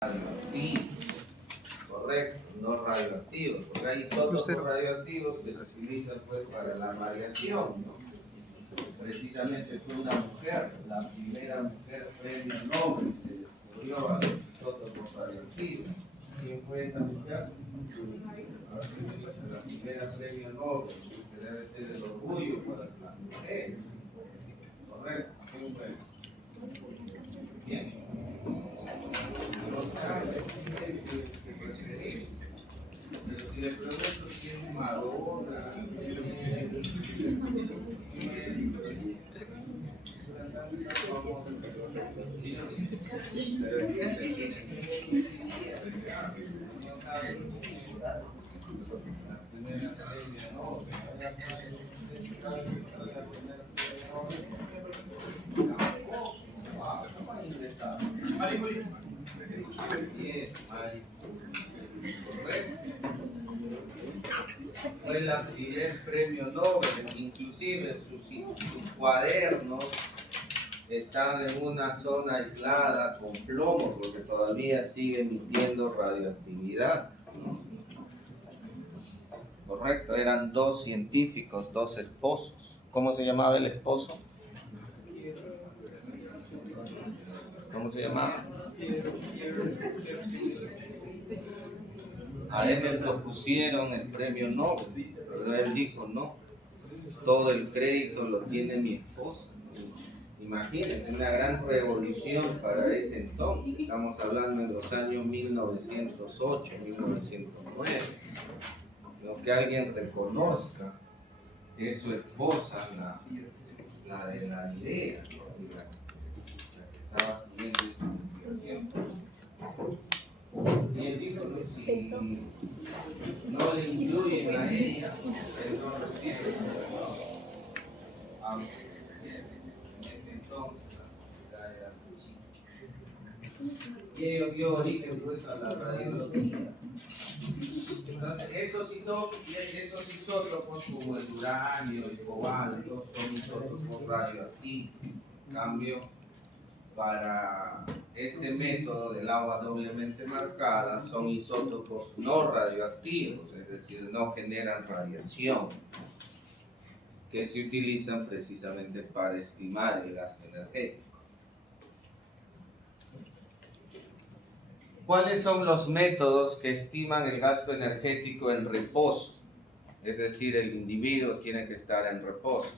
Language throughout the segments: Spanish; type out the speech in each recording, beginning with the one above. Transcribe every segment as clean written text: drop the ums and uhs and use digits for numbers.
radioactivos, correcto, no radioactivos, porque hay isótopos radioactivos que se utilizan pues para la radiación, ¿no? Precisamente fue una mujer, la primera mujer premio Nobel que descubrió a los isótopos radioactivos. ¿Quién fue esa mujer? La primera premio Nobel, que debe ser el orgullo para las mujeres. Correcto, ¿quién fue? Bien. No sabe qué preferir. Pero si le pregunto quién es Madonna, fue el primer premio Nobel, inclusive sus cuadernos están en una zona aislada con plomo porque todavía sigue emitiendo radioactividad. Correcto, eran dos científicos, dos esposos. ¿Cómo se llamaba el esposo? ¿Cómo se llamaba? A él le propusieron el premio Nobel, pero él dijo no, todo el crédito lo tiene mi esposa. Imagínense, una gran revolución para ese entonces, estamos hablando en los años 1908, 1909, ¿no? Que alguien reconozca que es su esposa la de la idea, ¿no? la que estaba siguiendo esa investigación. Y él dijo, ¿no? Si no le incluyen a ella, él no recibe. Aunque en ese entonces la sociedad era muchísima. Y ello dio origen pues a la radiología. Entonces, esos isótopos como el uranio, el cobalto, son isótopos radioactivos. En cambio, para este método del agua doblemente marcada son isótopos no radioactivos, es decir, no generan radiación, que se utilizan precisamente para estimar el gasto energético. ¿Cuáles son los métodos que estiman el gasto energético en reposo? Es decir, el individuo tiene que estar en reposo.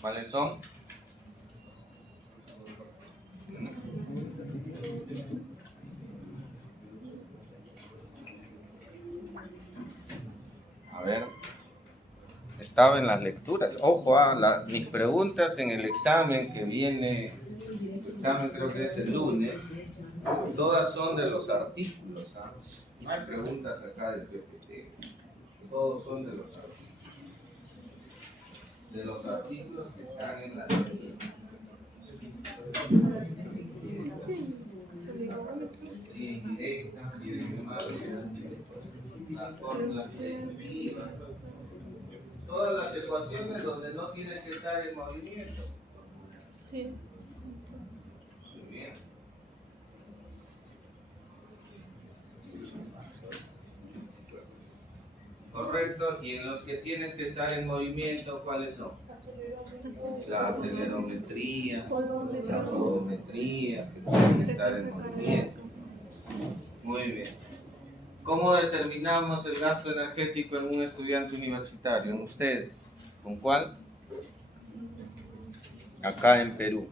¿Cuáles son? A ver, estaba en las lecturas. Ojo, mis preguntas en el examen que viene, el examen creo que es el lunes, todas son de los artículos. No hay preguntas acá del PPT, todos son de los artículos. De los artículos que están en la ley. Indirecta, las fórmulas definitivas, todas las ecuaciones donde no tienes que estar en movimiento. Sí. Muy bien. Correcto, y en los que tienes que estar en movimiento, ¿cuáles son? La acelerometría, la polometría, que tienen que estar en movimiento. Muy bien. ¿Cómo determinamos el gasto energético en un estudiante universitario? ¿En ustedes? ¿Con cuál? Acá en Perú.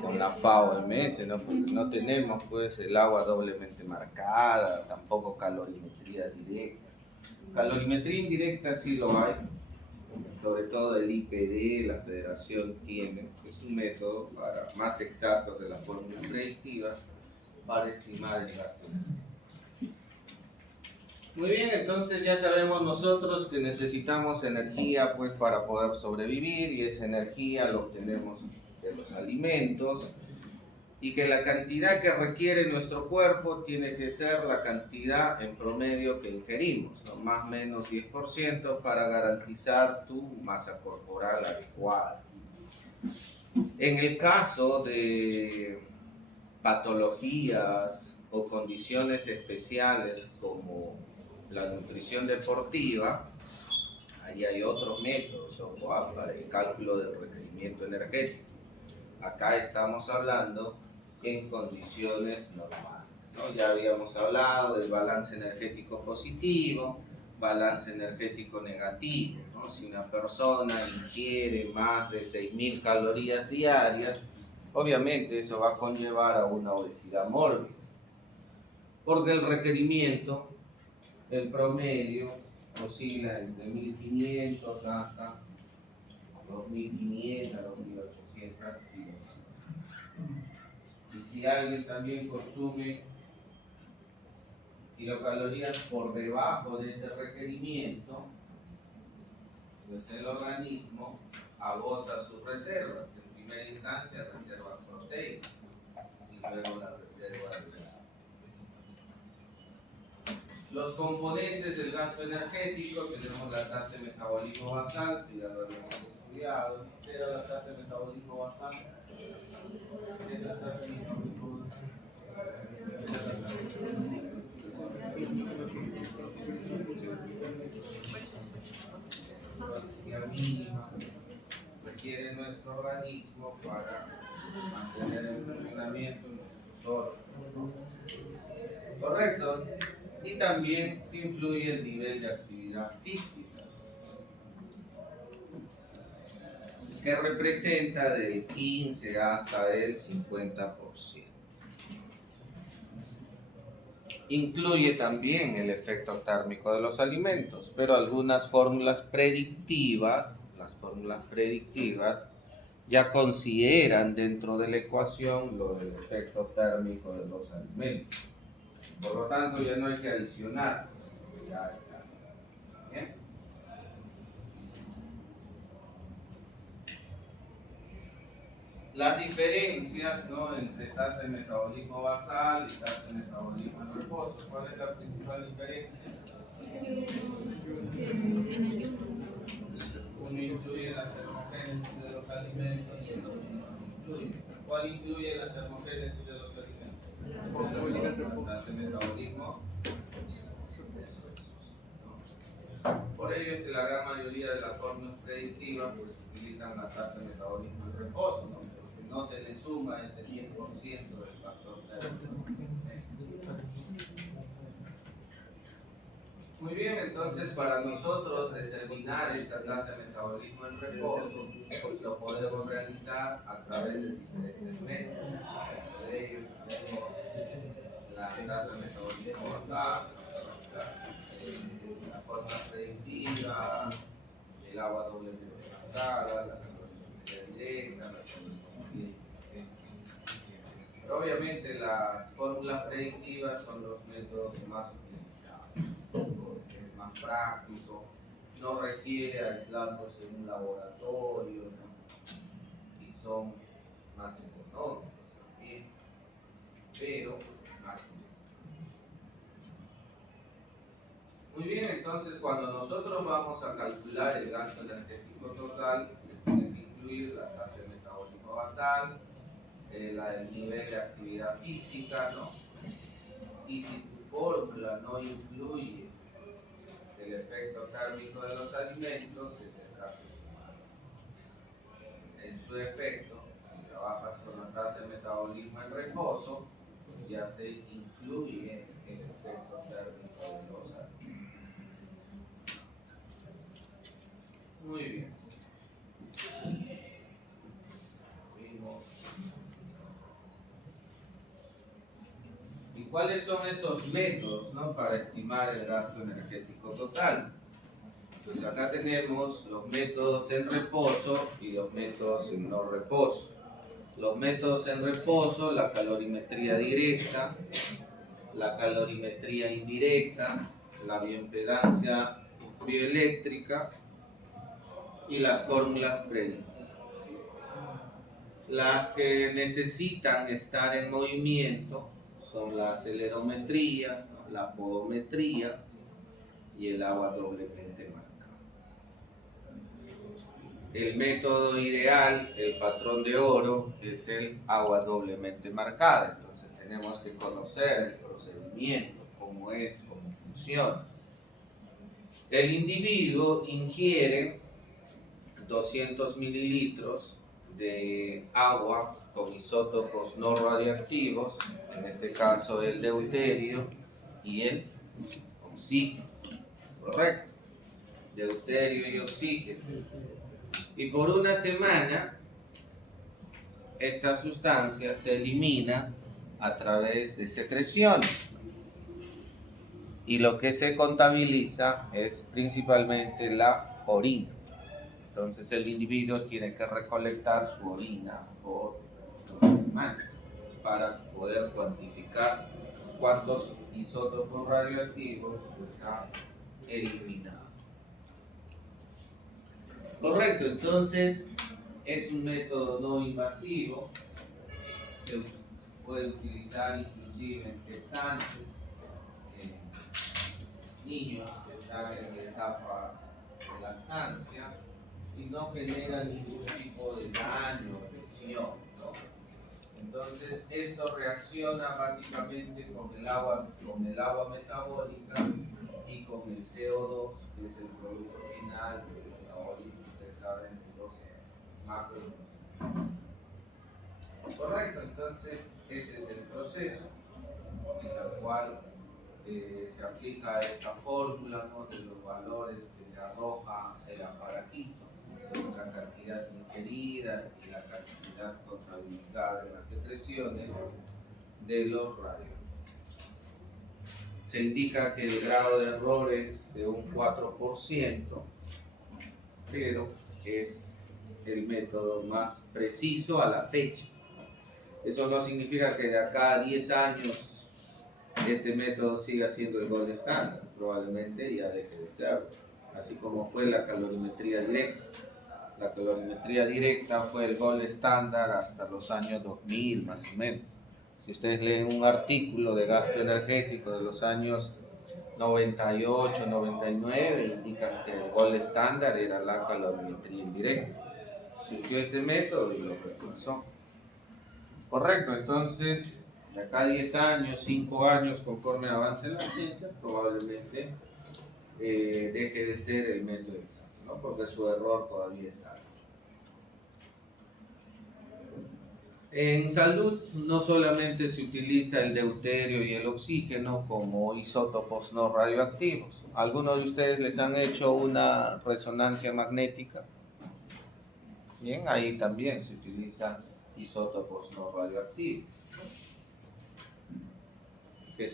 Con la FAO-MS, ¿no? Porque no tenemos pues el agua doblemente marcada, tampoco calorimetría directa. Calorimetría indirecta sí lo hay, sobre todo el IPD, la federación tiene, es un método más exacto que las fórmulas predictivas para estimar el gasto energético. Muy bien, entonces ya sabemos nosotros que necesitamos energía pues para poder sobrevivir, y esa energía la obtenemos de los alimentos, y que la cantidad que requiere nuestro cuerpo tiene que ser la cantidad en promedio que ingerimos, ¿no? Más o menos 10% para garantizar tu masa corporal adecuada. En el caso de patologías o condiciones especiales como la nutrición deportiva, ahí hay otros métodos para el cálculo del requerimiento energético. Acá estamos hablando en condiciones normales, ¿no? Ya habíamos hablado del balance energético positivo, balance energético negativo, ¿no? Si una persona ingiere más de 6.000 calorías diarias, obviamente eso va a conllevar a una obesidad mórbida, porque el requerimiento, el promedio, oscila entre 1.500 hasta 2.500, 2.800 kilos. Y si alguien también consume kilocalorías por debajo de ese requerimiento, pues el organismo agota sus reservas. En primera instancia, reservas proteicas y luego la reserva de grasa. Los componentes del gasto energético, tenemos la tasa de metabolismo basal, que ya lo habíamos estudiado. ¿Qué era la tasa de metabolismo basal? ¿Qué es la tasa de metabolismo basal? La mínima requiere nuestro organismo para mantener el funcionamiento de nuestros órganos. ¿Correcto? Y también se influye el nivel de actividad física, que representa del 15 hasta el 50%. Incluye también el efecto térmico de los alimentos, pero algunas fórmulas predictivas, ya consideran dentro de la ecuación lo del efecto térmico de los alimentos. Por lo tanto, ya no hay que adicionar. Ya está. ¿Bien? Las diferencias, ¿no?, entre tasa de metabolismo basal y tasa de metabolismo en reposo. ¿Cuál es la principal diferencia? Uno incluye la termogénesis de los alimentos y el otro no incluye. ¿Cuál incluye la termogénesis de los alimentos? La tasa de metabolismo. Por ello es que la gran mayoría de las fórmulas predictivas pues utilizan la tasa de metabolismo en reposo, ¿no? Porque no se le suma ese 10% del factor térmico. Muy bien, entonces para nosotros determinar esta tasa de metabolismo en reposo lo podemos realizar a través de diferentes métodos. De ellos tenemos la tasa de metabolismo basal, las fórmulas predictivas, el agua doblemente fermentada, la calorimetría directa, la calorimetría indirecta. Pero obviamente las fórmulas predictivas son los métodos más utilizados, porque es más práctico, no requiere aislarlos en un laboratorio, ¿no? Y son más económicos también, pero más interesantes. Muy bien, entonces cuando nosotros vamos a calcular el gasto energético total, se tiene que incluir la tasa de metabolismo basal, el nivel de actividad física, ¿no? Y si tu fórmula no incluye el efecto térmico de los alimentos, se tendrá que sumar. En su efecto, si trabajas con la tasa de metabolismo en reposo, ya se incluye el efecto térmico de los alimentos. Muy bien. ¿Y cuáles son esos métodos, ¿no?, para estimar el gasto energético total? Pues acá tenemos los métodos en reposo y los métodos en no reposo. Los métodos en reposo, la calorimetría directa, la calorimetría indirecta, la bioimpedancia bioeléctrica y las fórmulas predictivas. Las que necesitan estar en movimiento son la acelerometría, ¿no?, la podometría y el agua doblemente marcada. El método ideal, el patrón de oro, es el agua doblemente marcada. Entonces tenemos que conocer el procedimiento, cómo es, cómo funciona. El individuo ingiere 200 mililitros de agua con isótopos no radiactivos, en este caso el deuterio y el oxígeno, ¿correcto? Deuterio y oxígeno. Y por una semana esta sustancia se elimina a través de secreciones. Y lo que se contabiliza es principalmente la orina. Entonces el individuo tiene que recolectar su orina por una semana para poder cuantificar cuántos isótopos radioactivos pues ha eliminado. Correcto, entonces es un método no invasivo, se puede utilizar inclusive en gestantes, en niños que están en la etapa de lactancia, y no genera ningún tipo de daño o lesión, ¿no? Entonces esto reacciona básicamente con el agua metabólica y con el CO2, que es el producto final del metabolismo, ustedes saben, de los macronutrientes. Correcto, entonces ese es el proceso en el cual se aplica esta fórmula, ¿no?, de los valores que te arroja el aparatito, la cantidad ingerida y la cantidad contabilizada en las secreciones de los radios. Se indica que el grado de error es de un 4%, pero es el método más preciso a la fecha. Eso no significa que de acá a 10 años este método siga siendo el gold estándar, probablemente ya deje de serlo, así como fue la calorimetría directa. La calorimetría directa fue el gold estándar hasta los años 2000 más o menos. Si ustedes leen un artículo de gasto energético de los años 98, 99, indican que el gold estándar era la calorimetría indirecta. Surgió este método y lo reemplazó. Correcto, entonces de acá a 10 años, 5 años, conforme avance la ciencia, probablemente deje de ser el método exacto, ¿no?, porque su error todavía es alto. En salud no solamente se utiliza el deuterio y el oxígeno como isótopos no radioactivos. ¿Algunos de ustedes les han hecho una resonancia magnética? Bien, ahí también se utilizan isótopos no radioactivos, que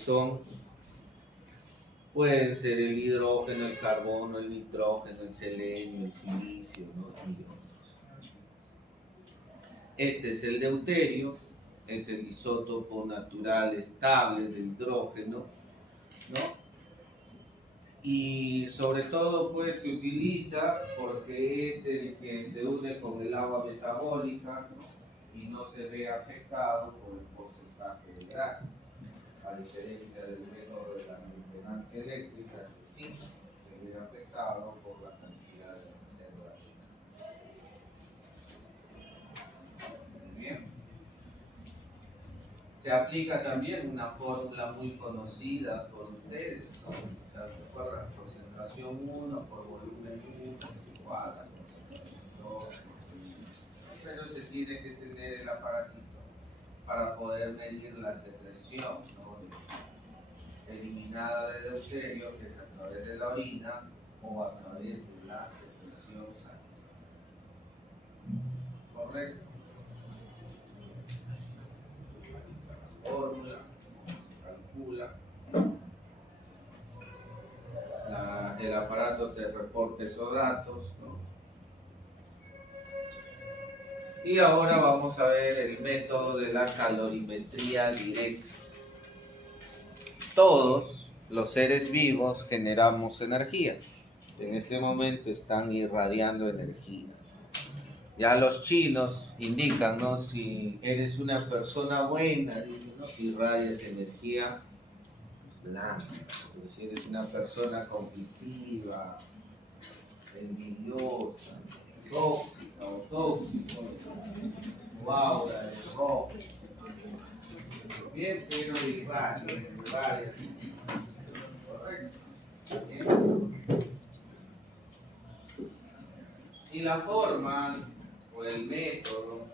pueden ser el hidrógeno, el carbono, el nitrógeno, el selenio, el silicio, ¿no?, y otros. Este es el deuterio, es el isótopo natural estable del hidrógeno, ¿no? Y sobre todo pues se utiliza porque es el que se une con el agua metabólica, ¿no?, y no se ve afectado por el porcentaje de grasa, a diferencia del método de la alternancia eléctrica, que sí se ve afectado por la cantidad de reserva. Bien. Se aplica también una fórmula muy conocida por ustedes, ¿no? ¿Recuerdan? Concentración 1 por volumen 1 es igual a concentración 2 pero se tiene que tener el aparatito para poder medir la secreción, ¿no?, eliminada del deuterio, que es a través de la orina o a través de la secreción sanguínea. ¿Correcto? Fórmula, calcula, el aparato te reporta esos datos, ¿no? Y ahora vamos a ver el método de la calorimetría directa. Todos los seres vivos generamos energía. En este momento están irradiando energía. Ya los chinos indican, ¿no? Si eres una persona buena, dicen, ¿no? Irradias energía blanca. Pero si eres una persona conflictiva, envidiosa, tóxica o tóxico, tu aura de rojo. Bien, pero irradias. Correcto. Bien. Y la forma o el método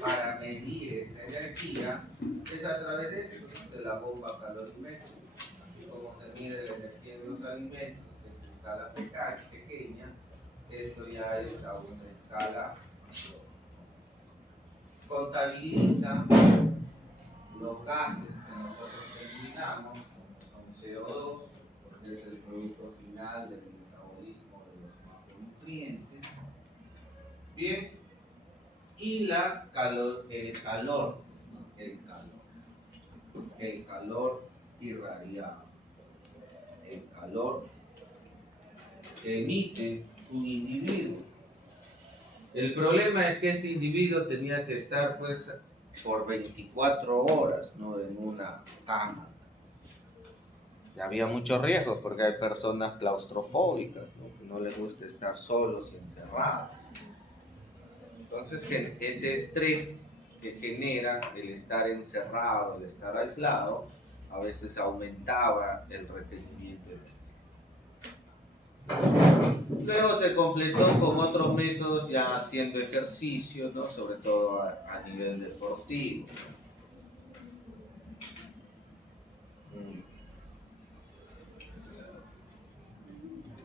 para medir esa energía es a través de esto, ¿no? De la bomba calorimétrica. Así como se mide la energía en los alimentos, en escala pequeña, esto ya es a una escala. Contabiliza los gases que nosotros eliminamos, como son CO2, porque es el producto final del metabolismo de los macronutrientes. Bien, y el calor irradiado, el calor que emite un individuo. El problema es que este individuo tenía que estar pues por 24 horas, ¿no? En una cama. Y había muchos riesgos porque hay personas claustrofóbicas, ¿no? Que no les gusta estar solos y encerrados. Entonces ese estrés que genera el estar encerrado, el estar aislado, a veces aumentaba el requerimiento de energía. Luego se completó con otros métodos ya haciendo ejercicio, ¿no? Sobre todo a nivel deportivo.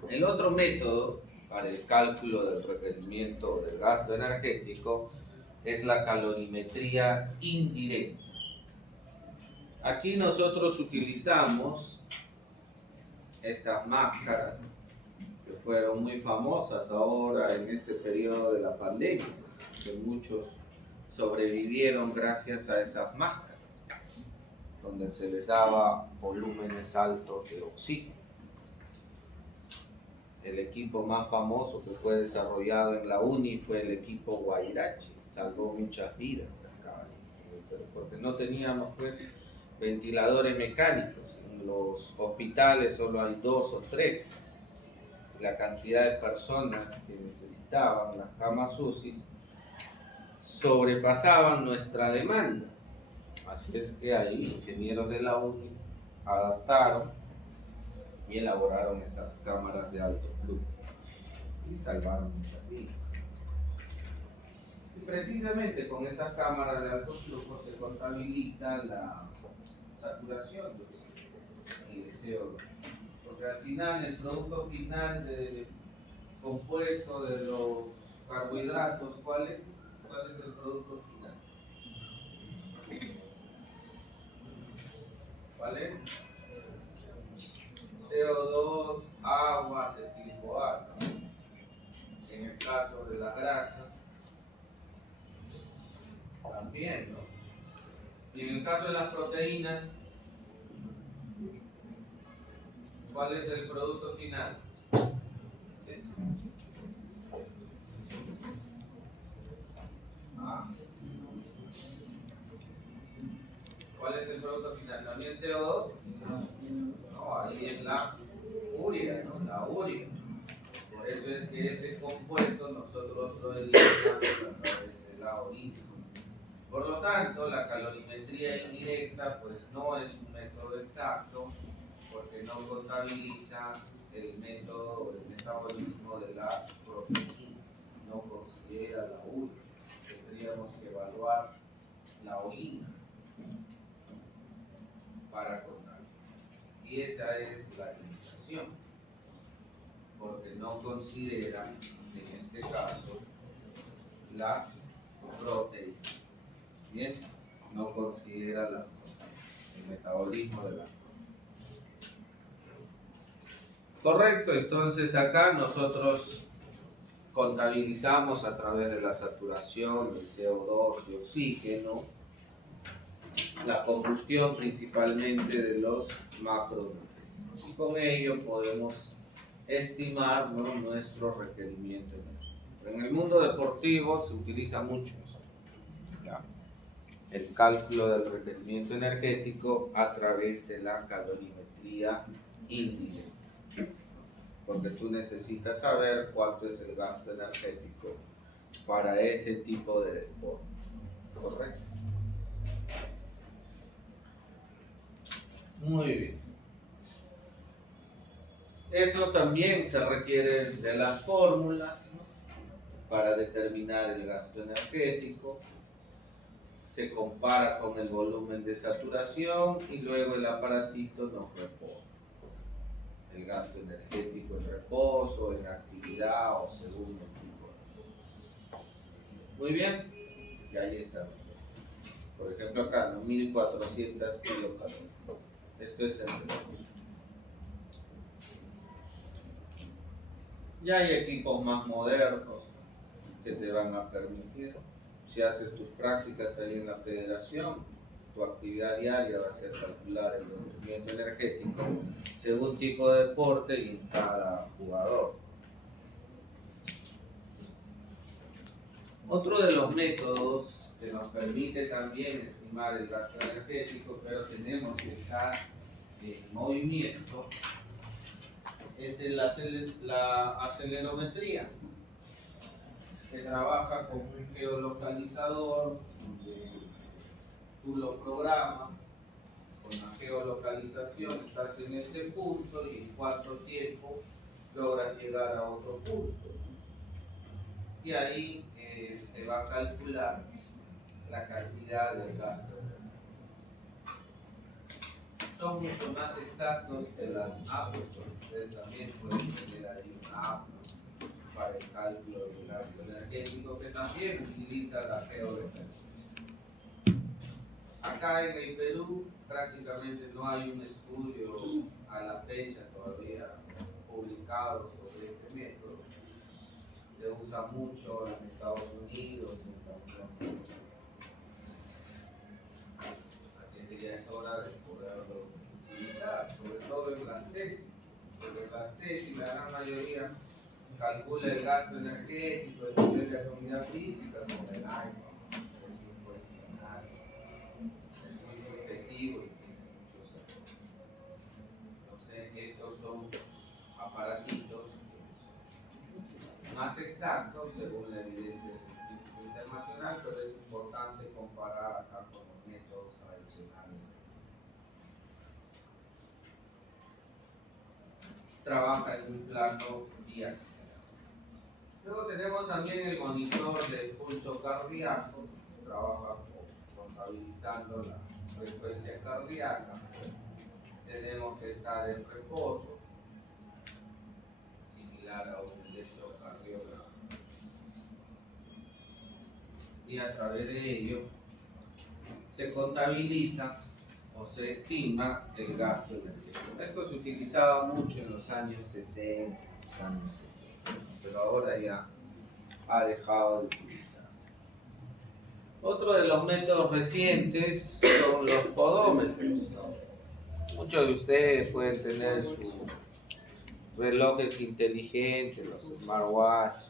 El otro método para el cálculo del requerimiento del gasto energético es la calorimetría indirecta. Aquí nosotros utilizamos estas máscaras que fueron muy famosas ahora en este periodo de la pandemia, que muchos sobrevivieron gracias a esas máscaras, donde se les daba volúmenes altos de oxígeno. El equipo más famoso que fue desarrollado en la UNI fue el equipo Guairachi, salvó muchas vidas acá, porque no teníamos pues ventiladores mecánicos. En los hospitales solo hay 2 o 3. La cantidad de personas que necesitaban las camas UCI sobrepasaban nuestra demanda. Así es que ahí ingenieros de la UNI adaptaron y elaboraron esas cámaras de alto flujo y salvaron muchas vidas. Y precisamente con esas cámaras de alto flujo se contabiliza la saturación del CO2, porque al final el producto final del compuesto de los carbohidratos, ¿cuál es el producto final? ¿Cuál es? CO2, agua, acetil-CoA, ¿no? En el caso de la grasa, también, ¿no? Y en el caso de las proteínas, ¿cuál es el producto final? ¿Sí? ¿Cuál es el producto final? ¿También CO2? No, ahí es la urea, ¿no? La urea. Por eso es que ese compuesto nosotros lo eliminamos a través de la orina. Por lo tanto, la calorimetría indirecta pues no es un método exacto porque no contabiliza el método o el metabolismo de las proteínas, no considera la urea. Tendríamos que evaluar la orina para contabilizar. Y esa es la limitación, porque no considera, en este caso, las proteínas. Bien, no considera el metabolismo de las proteínas. Correcto, entonces acá nosotros contabilizamos a través de la saturación de CO2 y oxígeno la combustión principalmente de los macronutrientes. Y con ello podemos estimar, ¿no?, nuestro requerimiento energético. el mundo deportivo se utiliza mucho eso, ¿ya? El cálculo del requerimiento energético a través de la calorimetría indirecta. Porque tú necesitas saber cuánto es el gasto energético para ese tipo de deporte. ¿Correcto? Muy bien. Eso también se requiere de las fórmulas, ¿no?, para determinar el gasto energético. Se compara con el volumen de saturación y luego el aparatito nos reporta el gasto energético en reposo, en actividad o según el tipo. Muy bien, y ahí está. Por ejemplo acá, ¿no?, 1400 kilocalorías. Esto es el reposo. Ya hay equipos más modernos que te van a permitir, si haces tus prácticas ahí en la federación, tu actividad diaria va a ser calcular el rendimiento energético según tipo de deporte y en cada jugador. Otro de los métodos que nos permite también estimar el gasto energético, pero tenemos que estar en movimiento, es la acelerometría, que trabaja con un geolocalizador donde tú lo programas con la geolocalización, estás en ese punto y en cuánto tiempo logras llegar a otro punto. Y ahí te va a calcular la cantidad de gasto. Son mucho más exactos que las apps, porque ustedes también pueden tener ahí una app para el cálculo del gasto energético que también utiliza la geolocalización. Acá en el Perú prácticamente no hay un estudio a la fecha todavía publicado sobre este método. Se usa mucho en Estados Unidos, en la Unión Europea. Así que ya es hora de poderlo utilizar, sobre todo en las tesis, porque en las tesis la gran mayoría calcula el gasto energético, el nivel de actividad física con el aire. Es un cuestionario, es muy subjetivo y tiene muchos errores. Entonces estos son aparatitos más exactos según la evidencia científica internacional, pero es importante comparar acá con los métodos tradicionales. Trabaja en un plano biaxial. Luego tenemos también el monitor del pulso cardíaco, trabaja contabilizando la frecuencia cardíaca. Tenemos que estar en reposo, similar a un electrocardiograma. Y a través de ello se contabiliza o se estima el gasto energético. Esto se utilizaba mucho en los años 60, los años 70, pero ahora ya ha dejado de utilizarse. Otro de los métodos recientes son los podómetros, ¿no? Muchos de ustedes pueden tener sus relojes inteligentes, los smartwatch,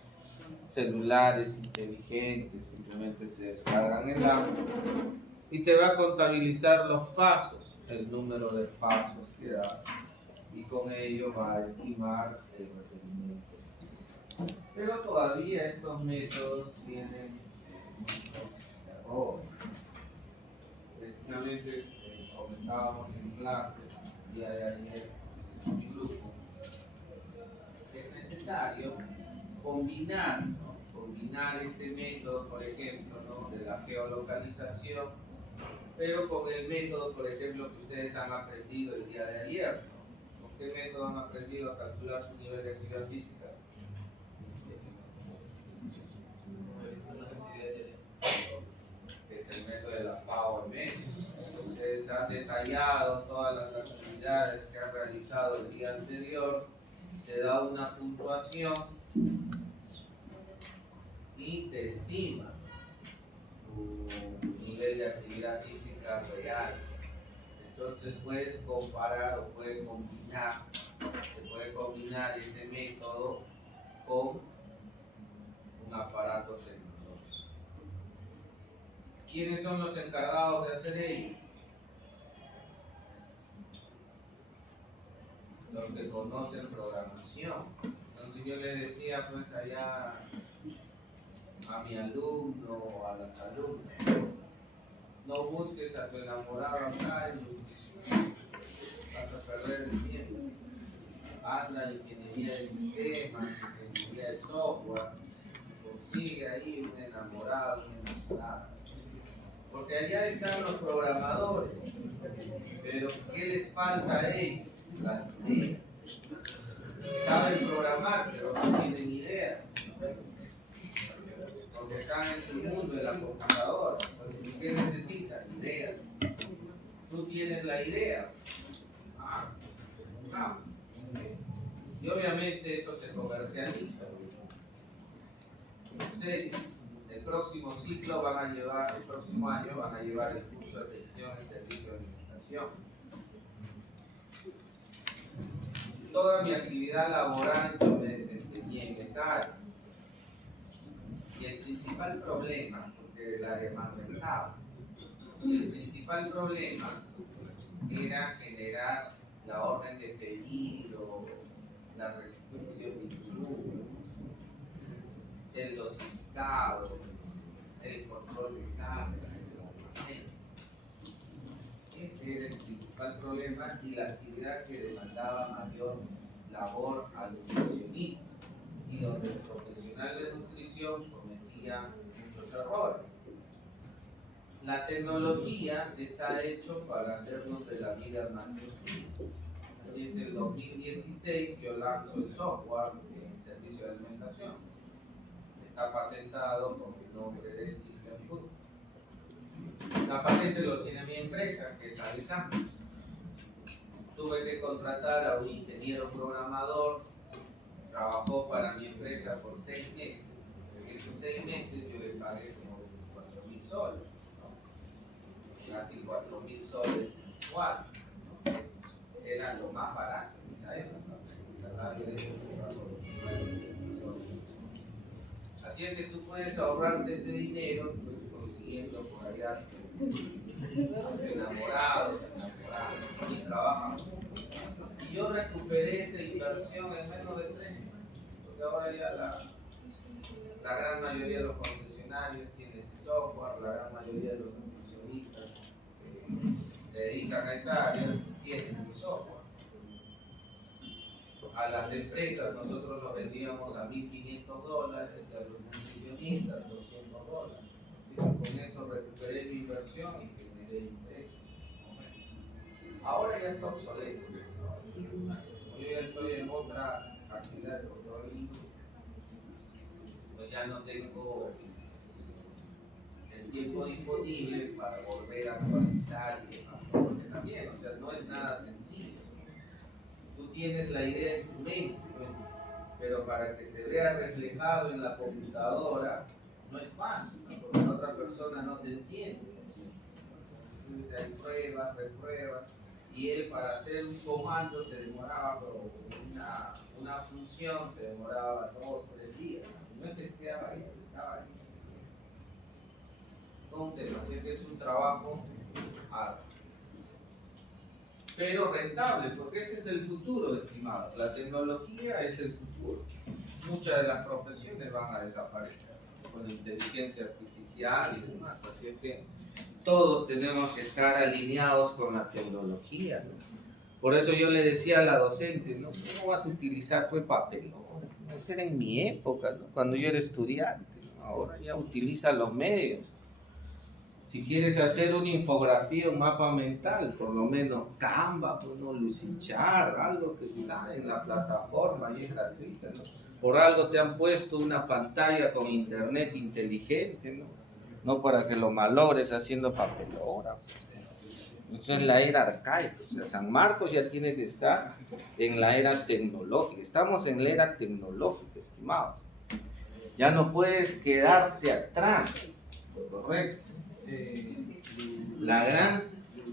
celulares inteligentes, simplemente se descargan el app y te va a contabilizar los pasos, el número de pasos que das, y con ello va a estimar el requerimiento. Pero todavía estos métodos tienen muchos errores. Precisamente comentábamos en clase el día de ayer en mi grupo, es necesario combinar, ¿no?, combinar este método, por ejemplo, ¿no?, de la geolocalización, pero con el método, por ejemplo, que ustedes han aprendido el día de ayer, ¿no? ¿Con qué método han aprendido a calcular su nivel de actividad física? Es el método de la PAO-MS. Ustedes han detallado todas las actividades que han realizado el día anterior, se da una puntuación y te estima tu nivel de actividad física real. Entonces puedes comparar o puedes combinar, se puede combinar ese método con un aparato formato tecnológico. ¿Quiénes son los encargados de hacer ello? Los que conocen programación. Entonces yo le decía pues allá a mi alumno o a las alumnas, no busques a tu enamorado acá y vas a perder el tiempo. Anda ingeniería de sistemas, ingeniería de software, consigue ahí un enamorado, una enamorada. Porque allá están los programadores, pero ¿qué les falta a ellos? Las ideas. Saben programar, pero no tienen idea. Porque están en su mundo de la computadora. Entonces, ¿qué necesitan? Ideas. Tú tienes la idea. No. Y obviamente eso se comercializa. Ustedes el próximo ciclo van a llevar, el próximo año van a llevar el curso de gestión en servicio de administración. Toda mi actividad laboral yo me desempeñé en esa área. Y el principal problema, porque era el área más rentable, el principal problema era generar la orden de pedido, la requisición de insumos, el dosificado, el control de cargas, el almacén. Ese era el principal problema y la actividad que demandaba mayor labor al nutricionista y donde el profesional de nutrición cometía muchos errores. La tecnología está hecho para hacernos de la vida más sencilla. Así que en el 2016 yo lanzo el software en servicio de alimentación. Está patentado con el nombre de System Food. La patente lo tiene mi empresa, que es Alisam. Tuve que contratar a un ingeniero programador, trabajó para mi empresa por 6 meses. En esos 6 meses yo le pagué como 4.000 soles, ¿no? Casi 4.000 soles mensuales, ¿no? Era lo más barato en esa época. El salario de ellos era por 19.000 soles. Así es que tú puedes ahorrarte ese dinero pues, consiguiendo por allá enamorados y trabajamos. Y yo recuperé esa inversión en menos de 3 meses, porque ahora ya la gran mayoría de los concesionarios tienen ese software, la gran mayoría de los nutricionistas que se dedican a esa área tienen el software. A las empresas nosotros los vendíamos a $1.500 y a los nutricionistas $200. Con eso recuperé mi inversión y generé ingresos. Ahora ya está obsoleto. Yo ya estoy en otras actividades, pues ya no tengo el tiempo disponible para volver a actualizar y demás. Porque también, o sea, no es nada sencillo. Tú tienes la idea en tu mente, pero para que se vea reflejado en la computadora no es fácil, ¿no? Porque la otra persona no te entiende. Entonces hay pruebas, repruebas, y él para hacer un comando se demoraba, pero una función se demoraba 2 o 3 días. No es que estaba ahí, estaba ahí. Un tema, así que es un trabajo arduo, pero rentable, porque ese es el futuro, estimados. La tecnología es el futuro. Muchas de las profesiones van a desaparecer con inteligencia artificial y demás, así es que todos tenemos que estar alineados con la tecnología, ¿no? Por eso yo le decía a la docente, ¿no? ¿Cómo vas a utilizar pues papel? No, eso era en mi época, ¿no? Cuando yo era estudiante, ¿no? Ahora ya utiliza los medios. Si quieres hacer una infografía, un mapa mental, por lo menos Canva, pues, ¿no? Lucidchart, algo que está en la plataforma y es gratuita, ¿no? Por algo te han puesto una pantalla con internet inteligente, ¿no? No para que lo malogres haciendo papelógrafo. Eso es la era arcaica. O sea, San Marcos ya tiene que estar en la era tecnológica. Estamos en la era tecnológica, estimados. Ya no puedes quedarte atrás, ¿correcto? La gran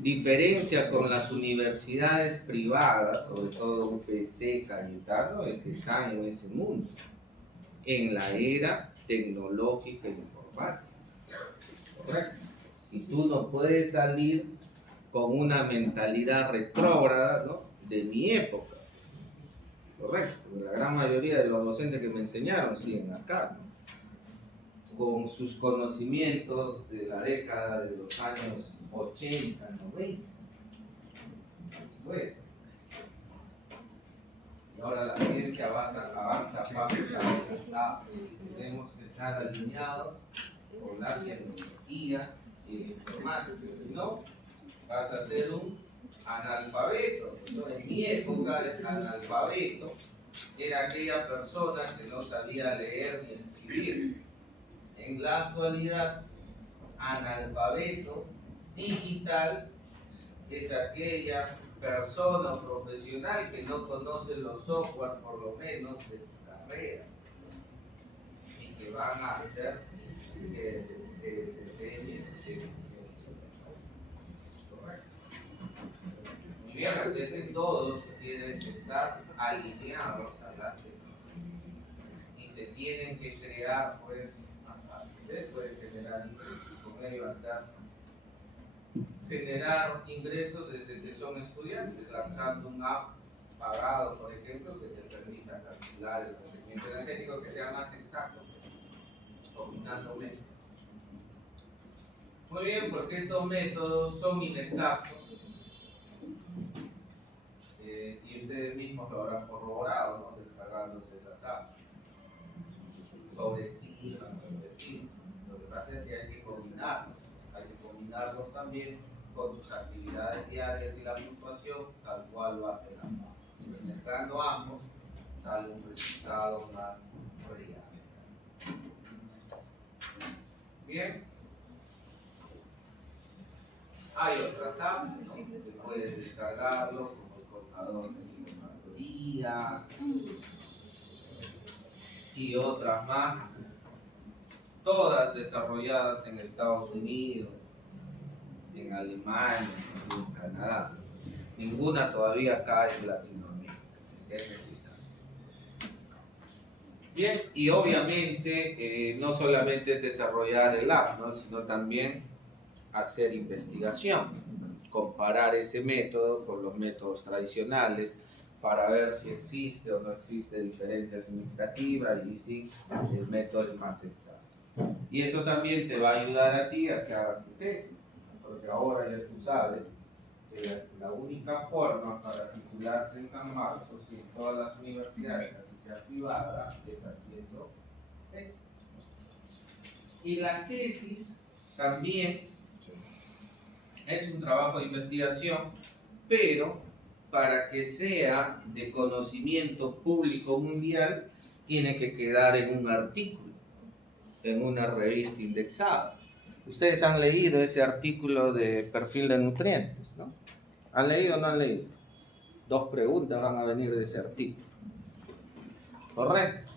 diferencia con las universidades privadas, sobre todo UPC, Cayetano, es que están en ese mundo, en la era tecnológica e informática. ¿Correcto? Y tú no puedes salir con una mentalidad retrógrada, ¿no?, de mi época. Correcto. La gran mayoría de los docentes que me enseñaron siguen acá, ¿no?, con sus conocimientos de la década de los años 80, 90. Pues, y ahora la ciencia avanza pasos adelantados. Tenemos que estar alineados con la tecnología y la informática. Si no, vas a ser un analfabeto. En mi época, el analfabeto era aquella persona que no sabía leer ni escribir. En la actualidad, analfabeto digital es aquella persona o profesional que no conoce los software, por lo menos de tu carrera, y que van a hacer que se desempeñes. Correcto. Muy bien, así es que todos tienen que estar alineados a la tecnología y se tienen que crear, pues, usted puede generar ingresos con ello, hasta generar ingresos desde que son estudiantes, lanzando un app pagado, por ejemplo, que te permita calcular el rendimiento energético, que sea más exacto, combinando métodos. Muy bien, porque estos métodos son inexactos y ustedes mismos lo habrán corroborado, ¿no?, descargándose esas apps. Sobreestiman. Lo que pasa es que hay que combinarlos también con tus actividades diarias y la puntuación, tal cual lo hace la app. Mezclando ambos, sale un resultado más real. Bien. Hay otras apps, ¿no?, que puedes descargarlo, como el contador de kilocalorías y otras más, todas desarrolladas en Estados Unidos, en Alemania y en Canadá. Ninguna todavía acá en Latinoamérica, así que es necesario. Bien, y obviamente no solamente es desarrollar el app, ¿no?, sino también hacer investigación, comparar ese método con los métodos tradicionales para ver si existe o no existe diferencia significativa y si el método es más exacto. Y eso también te va a ayudar a ti a que hagas tu tesis, porque ahora ya tú sabes que la única forma para titularse en San Marcos y en todas las universidades, así sea privada, es haciendo tesis. Y la tesis también es un trabajo de investigación, pero para que sea de conocimiento público mundial, tiene que quedar en un artículo, en una revista indexada. Ustedes han leído ese artículo de perfil de nutrientes, ¿no? ¿Han leído o no han leído? 2 preguntas van a venir de ese artículo. ¿Correcto?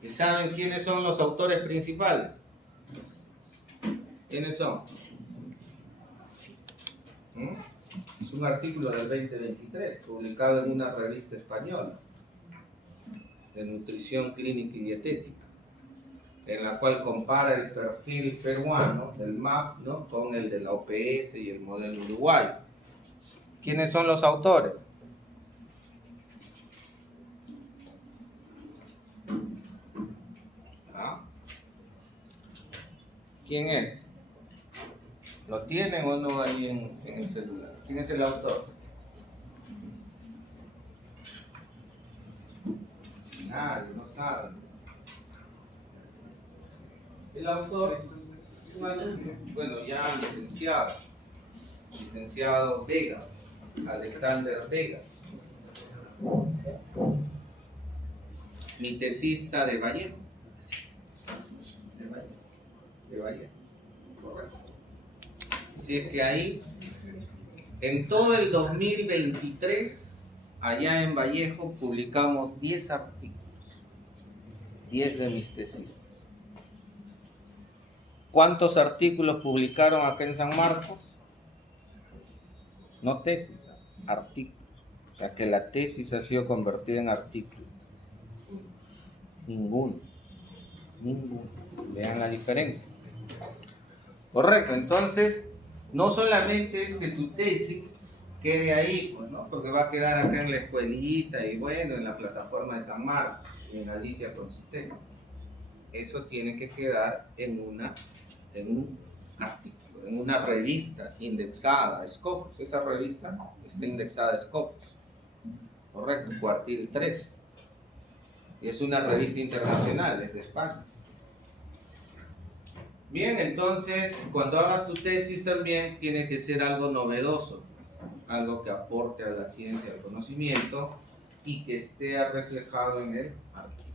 ¿Y saben quiénes son los autores principales? ¿Quiénes son? Es un artículo del 2023, publicado en una revista española de nutrición clínica y dietética, en la cual compara el perfil peruano del MAP, ¿no?, con el de la OPS y el modelo uruguayo. ¿Quiénes son los autores? ¿Quién es? ¿Lo tienen o no ahí en el celular? ¿Quién es el autor? Nadie, no saben. El autor es un alumno, bueno, ya licenciado Vega, Alexander Vega, mi tesista de Vallejo. De Vallejo, correcto. Así es que ahí, en todo el 2023, allá en Vallejo, publicamos 10 artículos, 10 de mis tesistas. ¿Cuántos artículos publicaron acá en San Marcos? No tesis, artículos. O sea que la tesis ha sido convertida en artículo. Ninguno. Ninguno. Vean la diferencia. Correcto, entonces no solamente es que tu tesis quede ahí, pues, ¿no? Porque va a quedar acá en la escuelita y bueno, en la plataforma de San Marcos y en Alicia con sistema. Eso tiene que quedar en un artículo, en una revista indexada, Scopus. Esa revista está indexada Scopus. Correcto, cuartil 3. Es una revista internacional, es de España. Bien, entonces, cuando hagas tu tesis también tiene que ser algo novedoso, algo que aporte a la ciencia, al conocimiento y que esté reflejado en el artículo,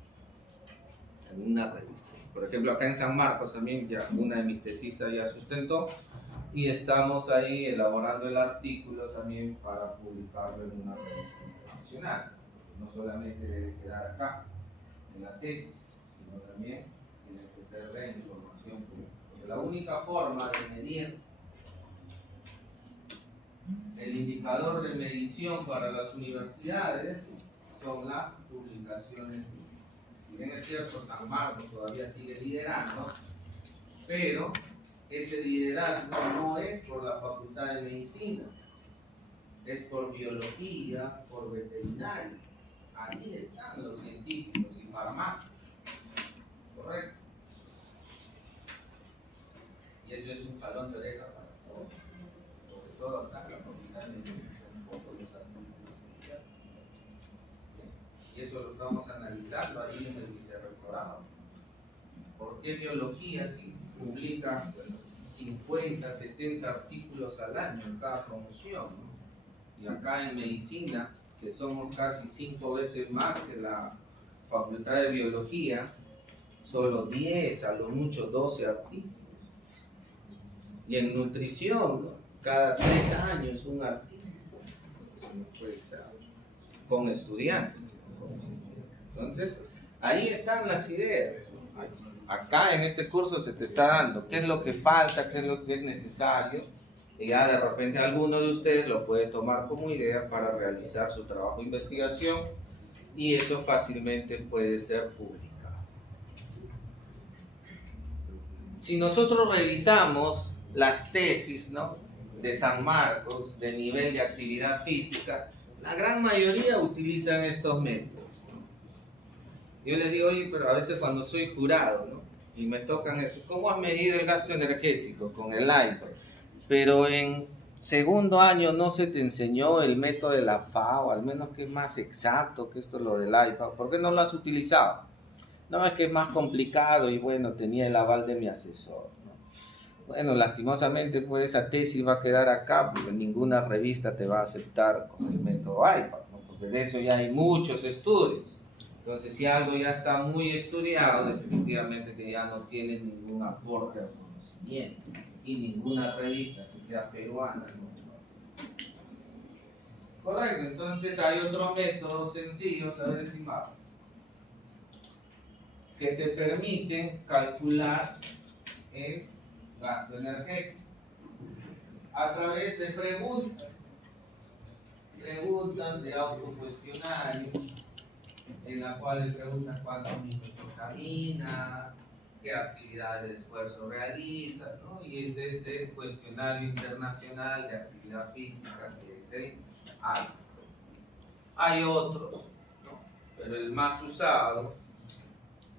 en una revista. Por ejemplo, acá en San Marcos también ya una de mis tesistas ya sustentó y estamos ahí elaborando el artículo también para publicarlo en una revista internacional. No solamente debe quedar acá en la tesis, sino también tiene que ser de información pública. Porque la única forma de medir el indicador de medición para las universidades son las publicaciones. Si bien es cierto, San Marcos todavía sigue liderando, pero ese liderazgo no es por la Facultad de Medicina, es por biología, por veterinaria. Ahí están los científicos y farmacia. Correcto. Y eso es un jalón de oreja para todos. Sobre todo acá en la Facultad de Medicina son pocos los artículos que se hacen. Y eso lo estamos analizando ahí en el vicerrectorado. ¿Por qué biología si publica 50, 70 artículos al año en cada promoción? ¿No? Y acá en medicina, que somos casi 5 veces más que la Facultad de Biología, solo 10, a lo mucho 12 artículos. Y en nutrición, ¿no? Cada 3 años un artículo. Pues, con estudiantes. Entonces, ahí están las ideas. Acá en este curso se te está dando qué es lo que falta, qué es lo que es necesario. Y ya de repente alguno de ustedes lo puede tomar como idea para realizar su trabajo de investigación y eso fácilmente puede ser publicado. Si nosotros revisamos las tesis, ¿no?, de San Marcos, de nivel de actividad física, la gran mayoría utilizan estos métodos. Yo les digo, oye, pero a veces cuando soy jurado, ¿no?, y me tocan eso, ¿cómo vas a medir el gasto energético? Con el iPad. Pero en segundo año no se te enseñó el método de la FAO, al menos que es más exacto que esto lo del iPad. ¿Por qué no lo has utilizado? No, es que es más complicado y bueno, tenía el aval de mi asesor, ¿no? Bueno, lastimosamente pues esa tesis va a quedar acá porque ninguna revista te va a aceptar con el método iPad, ¿no? Porque de eso ya hay muchos estudios. Entonces, si algo ya está muy estudiado, definitivamente que ya no tiene ningún aporte al conocimiento. Y ninguna revista, si sea peruana, no lo hace. Correcto, entonces hay otros métodos sencillos, a ver, estimado, que te permiten calcular el gasto energético a través de preguntas de autocuestionario, en la cual le preguntas cuántos minutos caminas, qué actividad de esfuerzo realizas, ¿no? Y ese es el cuestionario internacional de actividad física, que es el IPAC. Hay otros, ¿no?, pero el más usado,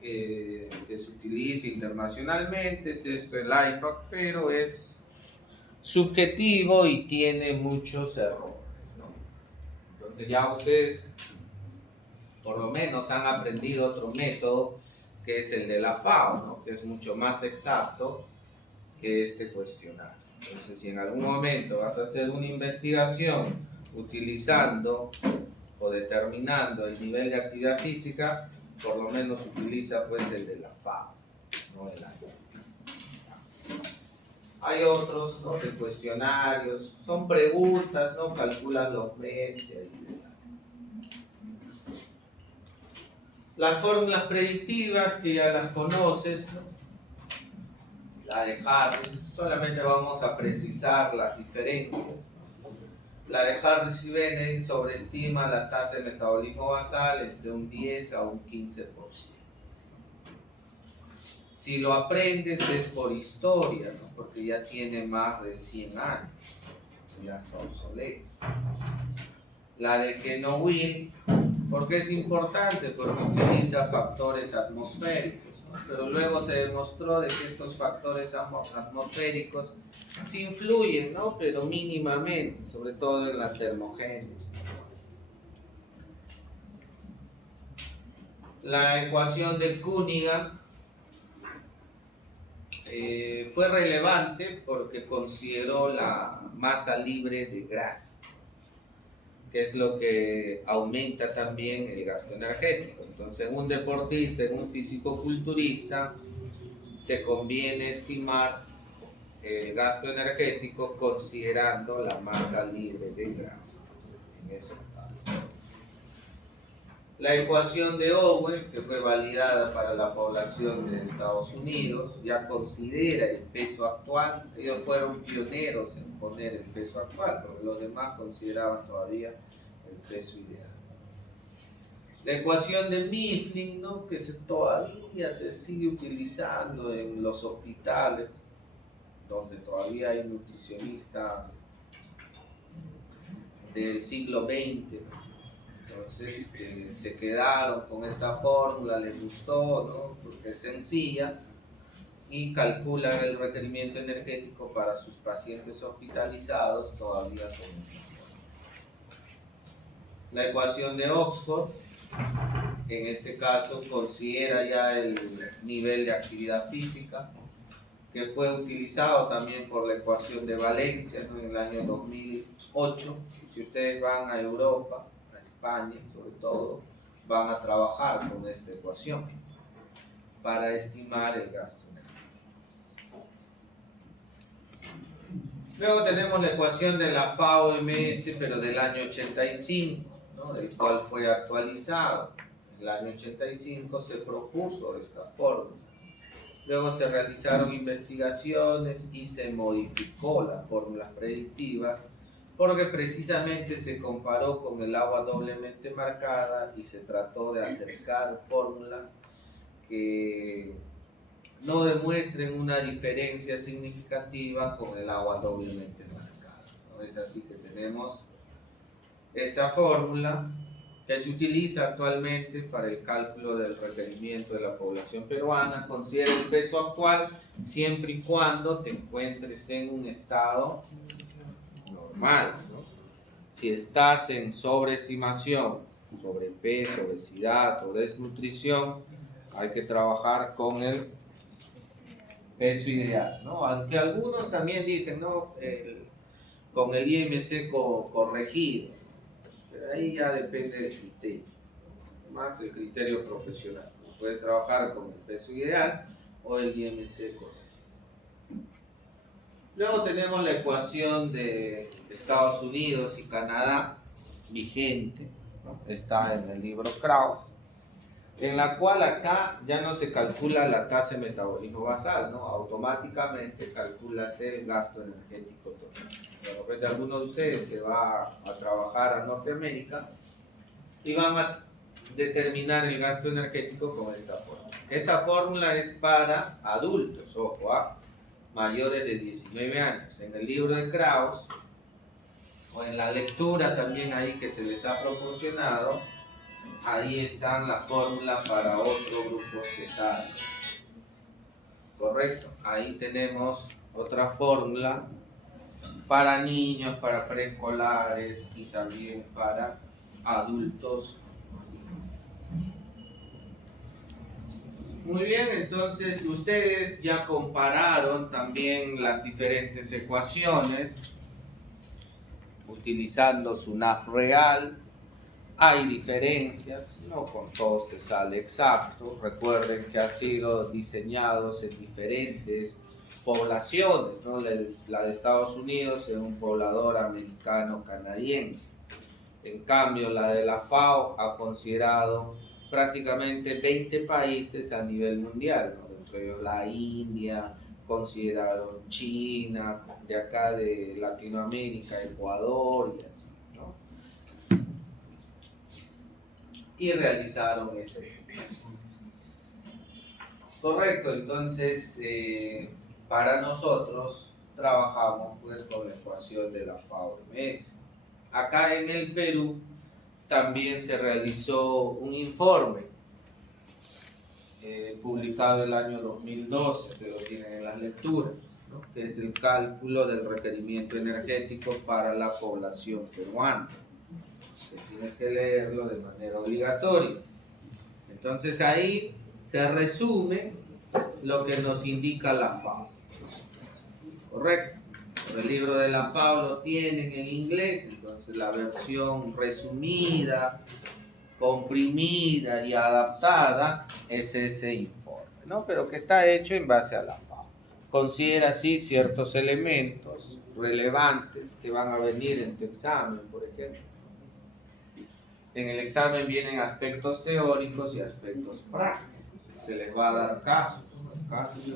que se utiliza internacionalmente, es esto, el IPAC, pero es subjetivo y tiene muchos errores, ¿no? Entonces ya ustedes por lo menos han aprendido otro método, que es el de la FAO, ¿no?, que es mucho más exacto que este cuestionario. Entonces, si en algún momento vas a hacer una investigación utilizando o determinando el nivel de actividad física, por lo menos utiliza pues el de la FAO, no el año. Hay otros, ¿no?, de cuestionarios, son preguntas, ¿no?, calculas los metros. Las fórmulas predictivas que ya las conoces, ¿no?, la de Harris, solamente vamos a precisar las diferencias. La de Harris y Bennett sobreestima la tasa de metabolismo basal entre un 10 a un 15%. Si lo aprendes es por historia, ¿no? Porque ya tiene más de 100 años, ya está obsoleto. La de Kenouil, porque es importante, porque utiliza factores atmosféricos, ¿no? Pero luego se demostró de que estos factores atmosféricos sí influyen, ¿no? Pero mínimamente, sobre todo en la termogénesis. La ecuación de Cunningham fue relevante porque consideró la masa libre de grasa, que es lo que aumenta también el gasto energético. Entonces, en un deportista, en un fisicoculturista, te conviene estimar el gasto energético considerando la masa libre de grasa. En ese caso. La ecuación de Owen, que fue validada para la población de Estados Unidos, ya considera el peso actual. Ellos fueron pioneros en poner el peso actual, porque los demás consideraban todavía el peso ideal. La ecuación de Mifflin, ¿no? Que todavía se sigue utilizando en los hospitales, donde todavía hay nutricionistas del siglo XX. Entonces se quedaron con esta fórmula, les gustó, ¿no? Porque es sencilla y calculan el requerimiento energético para sus pacientes hospitalizados todavía con esta fórmula. La ecuación de Oxford, en este caso considera ya el nivel de actividad física, que fue utilizado también por la ecuación de Valencia, ¿no? En el año 2008. Si ustedes van a Europa, España sobre todo, van a trabajar con esta ecuación para estimar el gasto energético. Luego tenemos la ecuación de la FAO-MS, pero del año 85, ¿no? El cual fue actualizado. En el año 85 se propuso esta fórmula. Luego se realizaron investigaciones y se modificó las fórmulas predictivas, porque precisamente se comparó con el agua doblemente marcada y se trató de acercar fórmulas que no demuestren una diferencia significativa con el agua doblemente marcada, ¿no? Es así que tenemos esta fórmula que se utiliza actualmente para el cálculo del requerimiento de la población peruana. Considera el peso actual siempre y cuando te encuentres en un estado normal, ¿no? Si estás en sobreestimación, sobrepeso, obesidad o desnutrición, hay que trabajar con el peso ideal, ¿no? Aunque algunos también dicen, ¿no? Con el IMC corregido, pero ahí ya depende del criterio, más el criterio profesional. Puedes trabajar con el peso ideal o el IMC corregido. Luego tenemos la ecuación de Estados Unidos y Canadá vigente, ¿no? Está en el libro Krauss, en la cual acá ya no se calcula la tasa de metabolismo basal, ¿no? Automáticamente calculas el gasto energético total. De repente alguno de ustedes se va a trabajar a Norteamérica y van a determinar el gasto energético con esta fórmula. Esta fórmula es para adultos, ojo, mayores de 19 años. En el libro de Krauss o en la lectura también ahí que se les ha proporcionado, ahí están la fórmula para otro grupo etario. Correcto, ahí tenemos otra fórmula para niños, para preescolares y también para adultos. Muy bien, entonces ustedes ya compararon también las diferentes ecuaciones utilizando su NAF real. Hay diferencias, no con todos te sale exacto. Recuerden que han sido diseñados en diferentes poblaciones, ¿no? La de Estados Unidos es un poblador americano-canadiense. En cambio, la de la FAO ha considerado prácticamente 20 países a nivel mundial, ¿no? Entre ellos la India, consideraron China, de acá de Latinoamérica, Ecuador y así, ¿no? Y realizaron ese estudio. Correcto, entonces para nosotros trabajamos pues con la ecuación de la FA-OMS. Acá en el Perú también se realizó un informe publicado el año 2012, que lo tienen en las lecturas, ¿no? Que es el cálculo del requerimiento energético para la población peruana. Que tienes que leerlo de manera obligatoria. Entonces ahí se resume lo que nos indica la FAO. ¿Correcto? El libro de la FAO lo tienen en inglés, entonces la versión resumida, comprimida y adaptada es ese informe, ¿no? Pero que está hecho en base a la FAO. Considera así ciertos elementos relevantes que van a venir en tu examen, por ejemplo. En el examen vienen aspectos teóricos y aspectos prácticos. Se les va a dar casos.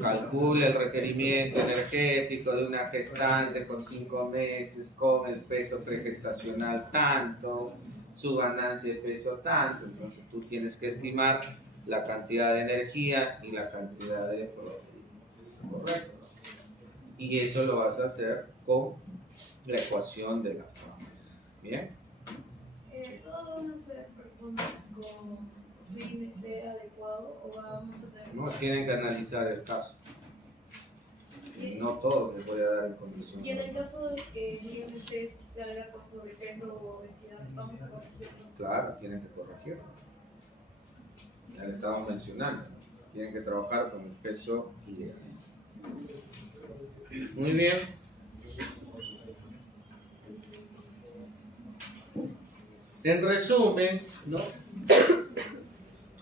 Calcule el requerimiento energético de una gestante con 5 meses, con el peso pregestacional tanto, su ganancia de peso tanto. Entonces tú tienes que estimar la cantidad de energía y la cantidad de proteínas. ¿Correcto? Y eso lo vas a hacer con la ecuación de la FAO. ¿Bien? ¿Todas van a ser personas con su IMC adecuado o vamos a tener...? No, tienen que analizar el caso. No todos les voy a dar en condición. Y en el caso de que el IMC salga con sobrepeso o obesidad, ¿vamos a corregirlo? Claro, tienen que corregirlo. Ya le estábamos mencionando. Tienen que trabajar con el peso ideal. Muy bien. En resumen, ¿no?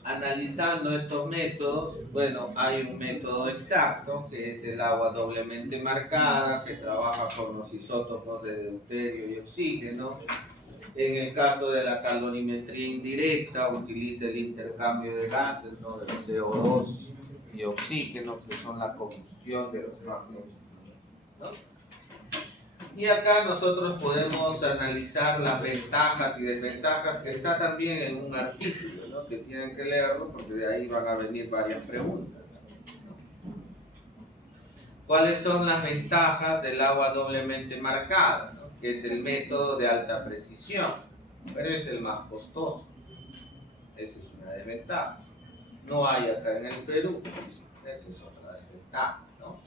Analizando estos métodos, bueno, hay un método exacto que es el agua doblemente marcada, que trabaja con los isótopos de deuterio y oxígeno. En el caso de la calorimetría indirecta, utiliza el intercambio de gases, ¿no? Del CO2 y oxígeno, que son la combustión de los gases, ¿no? Y acá nosotros podemos analizar las ventajas y desventajas, que está también en un artículo, ¿no? Que tienen que leerlo porque de ahí van a venir varias preguntas, ¿no? ¿Cuáles son las ventajas del agua doblemente marcada, ¿no? Que es el método de alta precisión, pero es el más costoso? Esa es una desventaja. No hay acá en el Perú. Esa es otra desventaja, ¿no?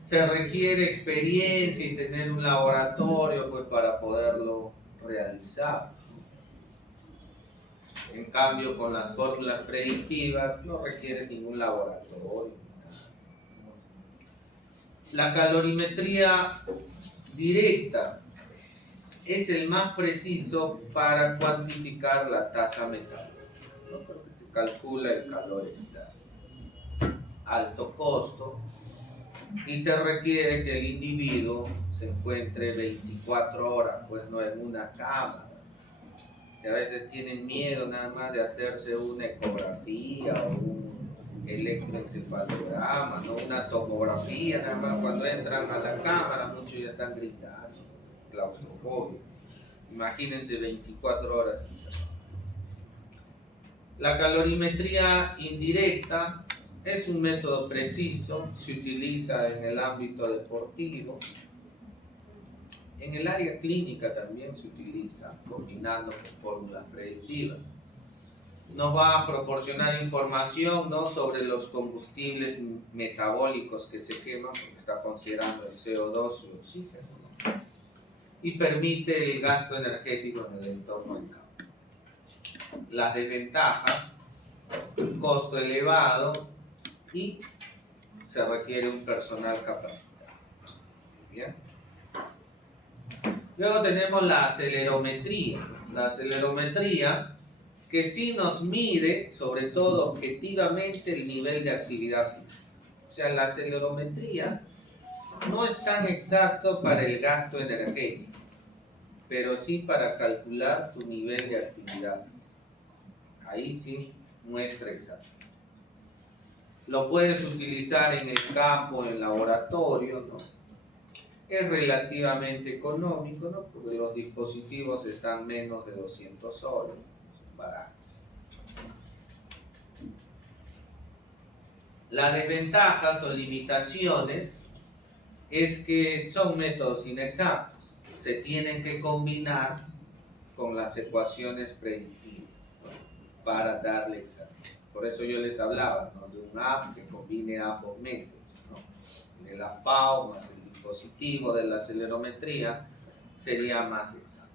Se requiere experiencia y tener un laboratorio pues, para poderlo realizar. En cambio, con las fórmulas predictivas no requiere ningún laboratorio. La calorimetría directa es el más preciso para cuantificar la tasa metabólica, ¿no? Porque te calcula el calor externo. Alto costo. Y se requiere que el individuo se encuentre 24 horas, pues no en una cama. Que a veces tienen miedo nada más de hacerse una ecografía o un electroencefalograma, no una tomografía, nada más cuando entran a la cámara, muchos ya están gritando, claustrofobia. Imagínense 24 horas encerrados. La calorimetría indirecta es un método preciso, se utiliza en el ámbito deportivo, en el área clínica también se utiliza, combinando con fórmulas predictivas. Nos va a proporcionar información, ¿no? Sobre los combustibles metabólicos que se queman, porque está considerando el CO2 y el oxígeno, ¿no? Y permite el gasto energético en el entorno del campo. Las desventajas: un costo elevado y se requiere un personal capacitado. ¿Bien? Luego tenemos la acelerometría. La acelerometría que sí nos mide, sobre todo objetivamente, el nivel de actividad física. O sea, la acelerometría no es tan exacto para el gasto energético, pero sí para calcular tu nivel de actividad física. Ahí sí muestra exacto. Lo puedes utilizar en el campo, en el laboratorio, ¿no? Es relativamente económico, ¿no? Porque los dispositivos están menos de 200 soles, baratos. Las desventajas o limitaciones es que son métodos inexactos. Se tienen que combinar con las ecuaciones predictivas, ¿no?, para darle exactitud. Por eso yo les hablaba, ¿no?, de un app que combine ambos métodos, ¿no? De la FAO más el dispositivo de la acelerometría sería más exacto.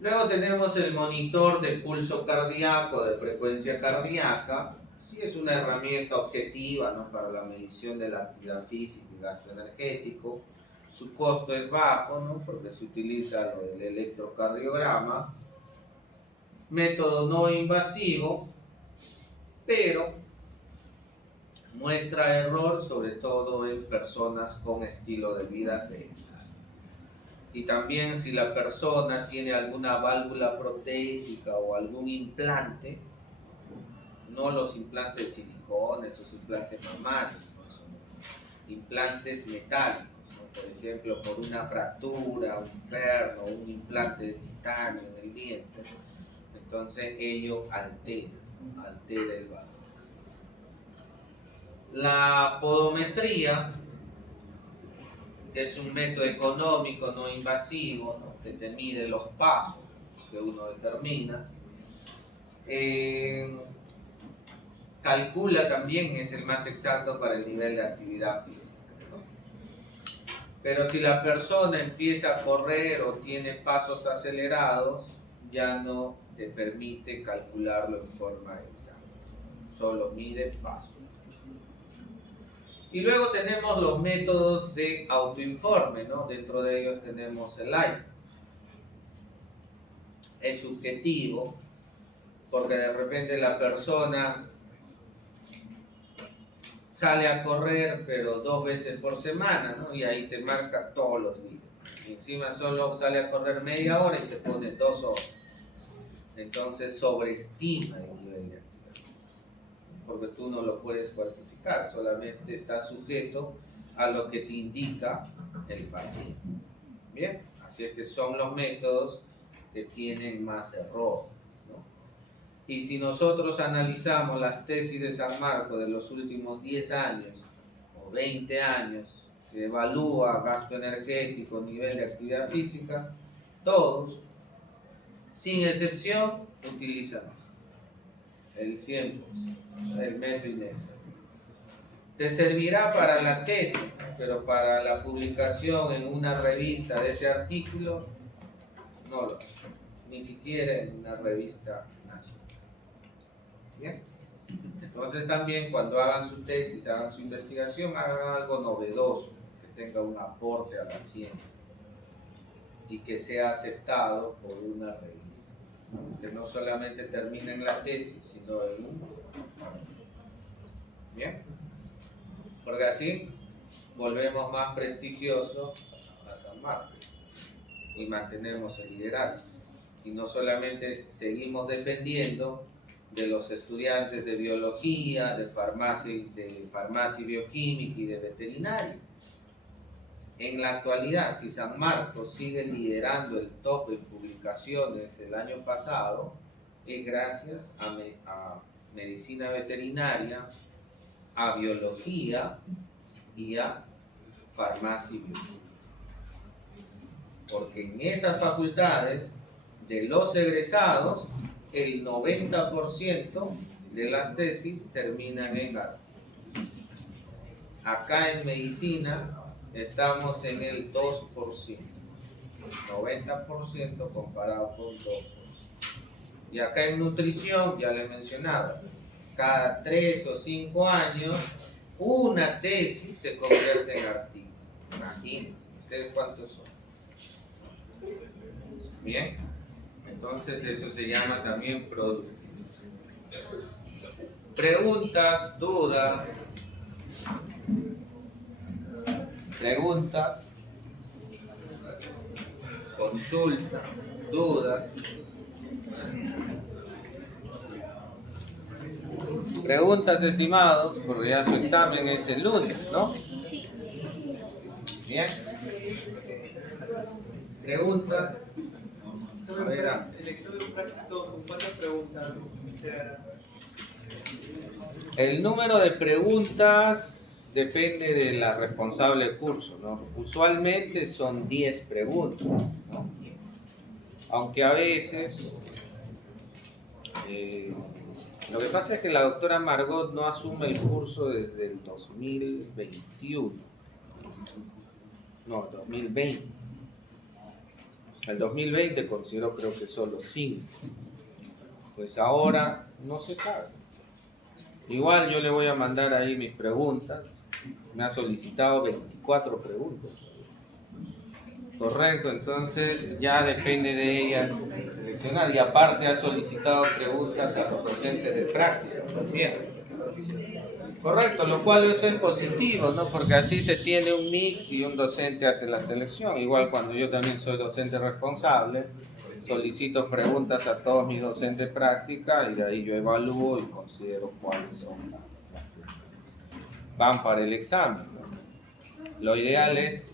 Luego tenemos el monitor de pulso cardíaco, de frecuencia cardíaca. Sí, es una herramienta objetiva, ¿no?, para la medición de la actividad física y gasto energético. Su costo es bajo, ¿no?, porque se utiliza el electrocardiograma. Método no invasivo, pero muestra error sobre todo en personas con estilo de vida sedentario. Y también si la persona tiene alguna válvula protésica o algún implante, no los implantes de silicona, esos implantes mamarios, ¿no?, son implantes metálicos, ¿no?, por ejemplo, por una fractura, un perno, un implante de titanio en el diente, entonces ello altera el valor. La podometría es un método económico no invasivo, ¿no?, que te mide los pasos que uno determina. Calcula también, es el más exacto para el nivel de actividad física, ¿no? Pero si la persona empieza a correr o tiene pasos acelerados, ya no te permite calcularlo en forma exacta, solo mide pasos. Y luego tenemos los métodos de autoinforme, ¿no? Dentro de ellos tenemos el AIP. Es subjetivo, porque de repente la persona sale a correr, pero 2 veces por semana, ¿no?, y ahí te marca todos los días. Y encima solo sale a correr media hora y te pone 2 horas. Entonces sobreestima el nivel de actividad, porque tú no lo puedes cuantificar, solamente está sujeto a lo que te indica el paciente. Bien, así es que son los métodos que tienen más error, ¿no? Y si nosotros analizamos las tesis de San Marcos de los últimos 10 años o 20 años, que evalúa gasto energético, nivel de actividad física, todos, sin excepción, utilizan el 100%, el método inexacto. Te servirá para la tesis, pero para la publicación en una revista de ese artículo, no lo sé, ni siquiera en una revista nacional. Bien, entonces también cuando hagan su tesis, hagan su investigación, hagan algo novedoso, que tenga un aporte a la ciencia y que sea aceptado por una revista, ¿no?, que no solamente termine en la tesis, sino en un... Bien, porque así volvemos más prestigioso a San Marcos y mantenemos el liderazgo. Y no solamente seguimos dependiendo de los estudiantes de biología, de farmacia y bioquímica y de veterinaria. En la actualidad, si San Marcos sigue liderando el top en publicaciones el año pasado, es gracias a medicina veterinaria, a biología y a farmacia y bioquímica. Porque en esas facultades, de los egresados, el 90% de las tesis terminan en arte. Acá en medicina estamos en el 2%, 90% comparado con 2%. Y acá en nutrición, ya les mencionaba, cada 3 o 5 años, una tesis se convierte en artículo. Imagínense, ¿ustedes cuántos son? Bien, entonces eso se llama también productividad. Preguntas, dudas, consultas, dudas. Preguntas, estimados, porque ya su examen es el lunes, ¿no? Sí. Bien. Preguntas. El examen práctico, ¿con cuántas preguntas se hará? El número de preguntas depende de la responsable del curso, ¿no? Usualmente son 10 preguntas, ¿no? Aunque a veces, lo que pasa es que la doctora Margot no asume el curso desde el 2021, no, 2020. El 2020 considero creo que solo 5. Pues ahora no se sabe. Igual yo le voy a mandar ahí mis preguntas. Me ha solicitado 24 preguntas. Correcto, entonces ya depende de ella seleccionar. Y aparte ha solicitado preguntas a los docentes de práctica también. Correcto, lo cual eso es positivo, ¿no? Porque así se tiene un mix y un docente hace la selección. Igual cuando yo también soy docente responsable, solicito preguntas a todos mis docentes de práctica y de ahí yo evalúo y considero cuáles son las que van para el examen, ¿no? Lo ideal es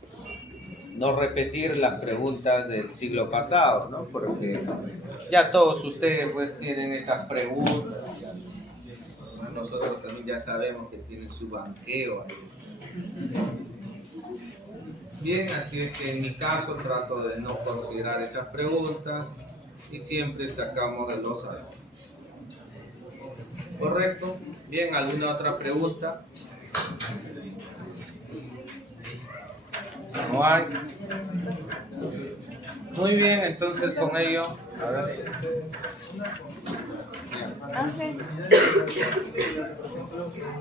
no repetir las preguntas del siglo pasado, ¿no? Porque ya todos ustedes pues tienen esas preguntas. Nosotros también ya sabemos que tienen su banqueo ahí. Bien, así es que en mi caso trato de no considerar esas preguntas y siempre sacamos de los alumnos. ¿Correcto? Bien, ¿alguna otra pregunta? ¿No hay? Muy bien, entonces con ello, a ver. Ángel.